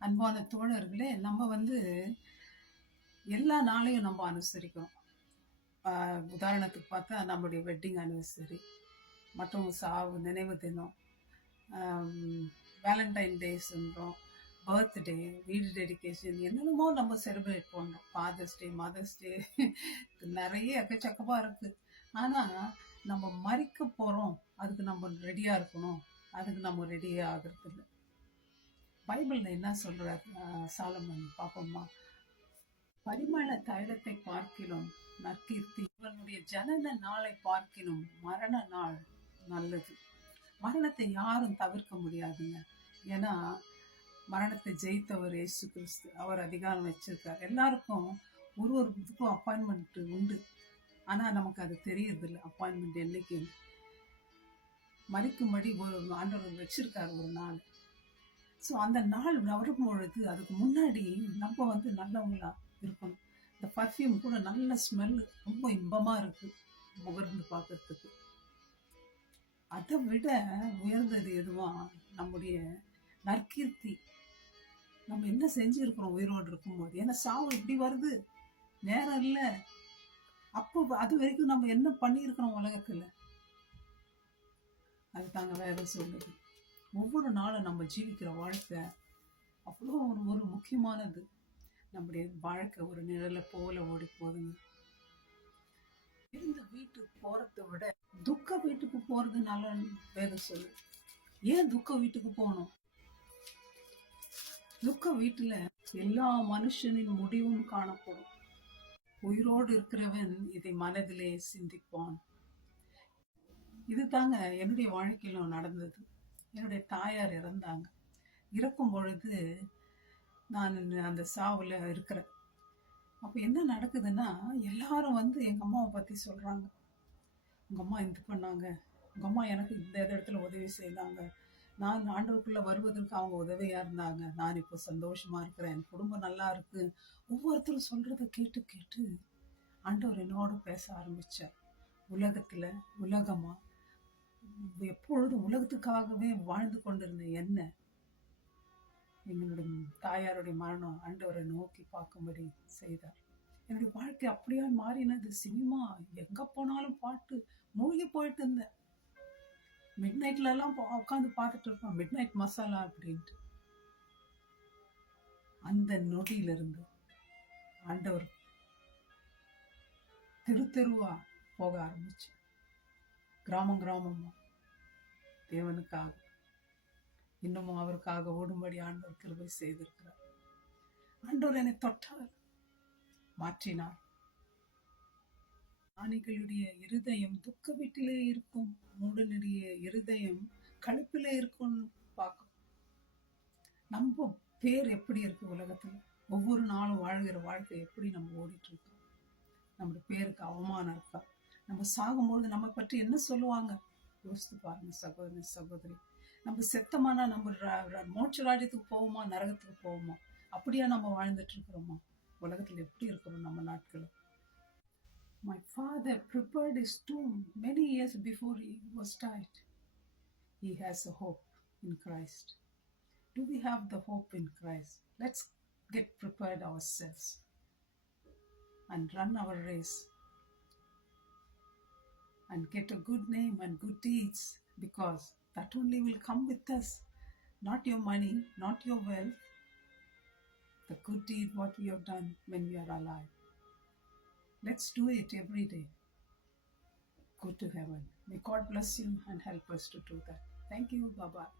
அன்பான தோழர்களே, நம்ம வந்து எல்லா நாளையும் நம்ம அனுசரிக்கிறோம். உதாரணத்துக்கு பார்த்தா நம்முடைய வெட்டிங் ஆனிவர்சரி, மற்றவங்க சாவு நினைவு தினம், வேலண்டைன் டேஸ்ன்றோம், பர்த்டே, வீடு டெடிகேஷன், என்னென்னமோ நம்ம செலிப்ரேட் பண்ணுறோம். ஃபாதர்ஸ் டே, மதர்ஸ் டே, நிறைய எக்கச்சக்கமாக இருக்குது. ஆனால் நம்ம மறிக்க போகிறோம், அதுக்கு நம்ம ரெடியாக இருக்கணும், அதுக்கு நம்ம ரெடியே ஆகிறது இல்லை. பைபிளில் என்ன சொல்கிறார் சாலமன் பார்ப்போமா? பரிமள தைலத்தை பார்க்கிலும் நற்கீர்த்தி, இவனுடைய ஜனன நாளை பார்க்கிலும் மரண நாள் நல்லது. மரணத்தை யாரும் தவிர்க்க முடியாதுங்க. ஏன்னா மரணத்தை ஜெயித்தவர் இயேசு கிறிஸ்து. அவர் அதிகாரம் வச்சிருக்கார். எல்லாருக்கும் ஒரு இதுக்கும் அப்பாயின்மெண்ட் உண்டு. ஆனால் நமக்கு அது தெரியறதில்லை, அப்பாயின்மெண்ட் என்னைக்கு. மறிக்கும்படி ஒரு ஆண்டவர் வச்சிருக்காரு ஒரு நாள். ஸோ அந்த நாள் வரும்பொழுது அதுக்கு முன்னாடி நம்ம வந்து நல்லவங்களா இருக்கணும். இந்த பர்ஃப்யூம் கூட நல்ல ஸ்மெல், ரொம்ப இன்பமாக இருக்குது முகர்ந்து பார்க்கறதுக்கு. அதை விட உயர்ந்தது எதுவா நம்முடைய நற்கீர்த்தி. நம்ம என்ன செஞ்சுருக்கிறோம் உயிரோடு இருக்கும்போது. ஏன்னா சாவு இப்படி வருது, நேரம் இல்லை. அப்போ அது வரைக்கும் நம்ம என்ன பண்ணியிருக்கிறோம் உலகத்தில், அது தாங்க வேற சொல்லுது. ஒவ்வொரு நாளும் நம்ம ஜீவிக்கிற வாழ்க்கை அவ்வளோ ஒரு முக்கியமானது. நம்முடைய வாழ்க்கை ஒரு நிழலை போல ஓடி போகுதுங்க. இருந்த வீட்டுக்கு போறதை விட துக்க வீட்டுக்கு போறது நல்ல வேதம் சொல்லு. ஏன் துக்க வீட்டுக்கு போகணும்? துக்க வீட்டுல எல்லா மனுஷனின் முடிவும் காணப்படும். உயிரோடு இருக்கிறவன் இதை மனதிலே சிந்திப்பான். இது தாங்க என்னுடைய வாழ்க்கையிலும் நடந்தது. என்னுடைய தாயார் இறந்தாங்க. இறக்கும் பொழுது நான் அந்த சாவில் இருக்கிறேன். அப்போ என்ன நடக்குதுன்னா, எல்லாரும் வந்து எங்கள் அம்மாவை பற்றி சொல்கிறாங்க. உங்கள் அம்மா இது பண்ணாங்க, உங்கள் அம்மா எனக்கு இந்த இடத்துல உதவி செய்தாங்க, நான் ஆண்டவருக்குள்ளே வருவதற்கு அவங்க உதவியாக இருந்தாங்க, நான் இப்போ சந்தோஷமாக இருக்கிறேன், என் குடும்பம் நல்லா இருக்குது. ஒவ்வொருத்தரும் சொல்கிறத கேட்டு கேட்டு ஆண்டவர் என்னோட பேச ஆரம்பித்தார். உலகத்தில் உலகமாக எப்பொழுதும் உலகத்துக்காகவே வாழ்ந்து கொண்டிருந்த என்ன, எங்களுடைய தாயாருடைய மரணம் ஆண்டவரை நோக்கி பார்க்கும்படி செய்தார். என்னுடைய வாழ்க்கை அப்படியே மாறினது. சினிமா, எங்கே போனாலும் பாட்டு, மூழ்கி போயிட்டு இருந்தேன். மிட் நைட்லலாம் உட்காந்து பார்த்துட்டு இருப்போம், மிட் நைட் மசாலா அப்படின்ட்டு. அந்த நொடியிலிருந்து ஆண்டவர் தெருவா போக ஆரம்பிச்சு, கிராமம் கிராமமா தேவனுக்காக, இன்னமும் அவருக்காக ஓடும்படி ஆண்டவர் கிருபை செய்திருக்கிறார். ஆண்டவர் என்னை தொட்டார், மாற்றினார். ஞானிகளுடைய இருதயம் துக்க வீட்டிலே இருக்கும், மூடனுடைய இருதயம் கழுப்பிலே இருக்கும் பார்க்கும். நம்ம பேர் எப்படி இருக்கு உலகத்துல? ஒவ்வொரு நாளும் வாழ்கிற வாழ்க்கை எப்படி நம்ம ஓடிட்டு இருக்கோம்? நம்முடைய பேருக்கு அவமானம் இருக்கா? நம்ம சாகும்போது நம்ம பற்றி என்ன சொல்லுவாங்க? யோசித்து பாருங்க சகோதரி சகோதரி. நம்ம செத்தமானா நம்ம மோட்ச ராஜ்யத்துக்கு போவோமா, நரகத்துக்கு போவோமா? அப்படியா நம்ம வாழ்ந்துட்டு இருக்கிறோமா? உலகத்துல எப்படி இருக்கிறோம் நம்ம நாட்கள்? My father prepared his tomb many years before he was died. He has a hope in Christ. Do we have the hope in Christ? Let's get prepared ourselves and run our race and get a good name and good deeds, because that only will come with us. Not your money, not your wealth, the good deed what we have done when we are alive. Let's do it every day. Go to heaven. May God bless you and help us to do that. Thank you. Bye-bye.